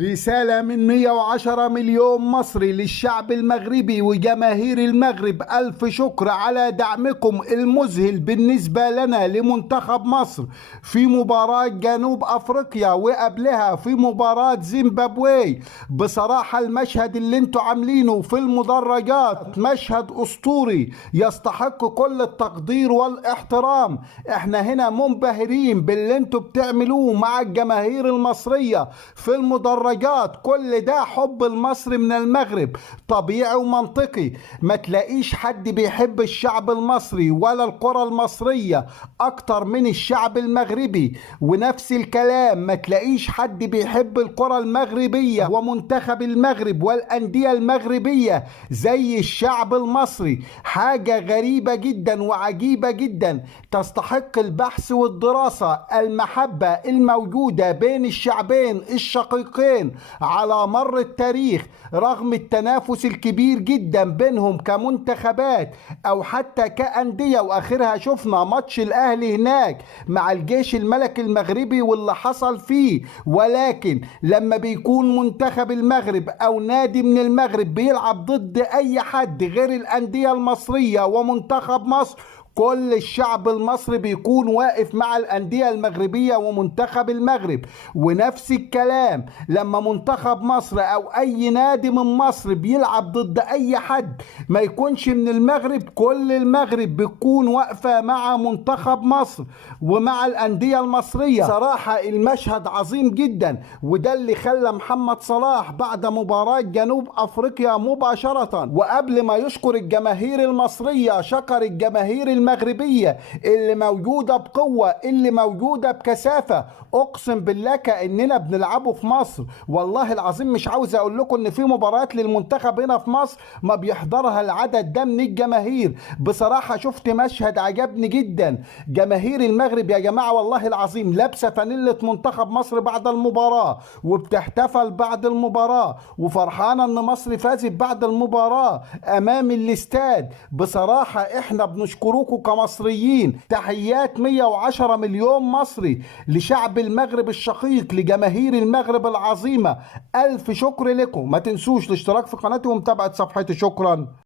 رسالة من 110 مليون مصري للشعب المغربي وجماهير المغرب. ألف شكر على دعمكم المذهل بالنسبة لنا لمنتخب مصر في مباراة جنوب أفريقيا وقبلها في مباراة زيمبابوي. بصراحة المشهد اللي انتوا عاملينه في المدرجات مشهد أسطوري يستحق كل التقدير والاحترام. احنا هنا منبهرين باللي انتوا بتعملوه مع الجماهير المصرية في المدرجات. كل ده حب المصري من المغرب، طبيعي ومنطقي. ما تلاقيش حد بيحب الشعب المصري ولا الكرة المصرية اكتر من الشعب المغربي، ونفس الكلام ما تلاقيش حد بيحب الكرة المغربية ومنتخب المغرب والأندية المغربية زي الشعب المصري. حاجة غريبة جدا وعجيبة جدا تستحق البحث والدراسة. المحبة الموجودة بين الشعبين الشقيقين على مر التاريخ رغم التنافس الكبير جدا بينهم كمنتخبات او حتى كأندية، واخرها شفنا ماتش الاهلي هناك مع الجيش الملكي المغربي واللي حصل فيه. ولكن لما بيكون منتخب المغرب او نادي من المغرب بيلعب ضد اي حد غير الأندية المصرية ومنتخب مصر، كل الشعب المصري بيكون واقف مع الأندية المغربية ومنتخب المغرب. ونفس الكلام لما منتخب مصر أو أي نادي من مصر بيلعب ضد أي حد ما يكونش من المغرب، كل المغرب بتكون واقفة مع منتخب مصر ومع الأندية المصرية. صراحة المشهد عظيم جدا، وده اللي خلى محمد صلاح بعد مباراة جنوب أفريقيا مباشرة وقبل ما يشكر الجماهير المصرية شكر الجماهير المغربية اللي موجودة بقوة، اللي موجودة بكثافة. اقسم بالله كأننا بنلعبه في مصر. والله العظيم مش عاوز اقول لكم ان في مباريات للمنتخب هنا في مصر ما بيحضرها العدد ده من الجماهير. بصراحة شفت مشهد عجبني جدا. جماهير المغرب يا جماعة والله العظيم لابسة فانيلة منتخب مصر بعد المباراة وبتحتفل بعد المباراة وفرحانة ان مصر فازت بعد المباراة امام الاستاد. بصراحة احنا بنشكركم كمصريين. تحيات 110 مليون مصري لشعب المغرب الشقيق، لجماهير المغرب العظيمة. ألف شكر لكم. ما تنسوش الاشتراك في قناتي ومتابعة صفحتي. شكرا.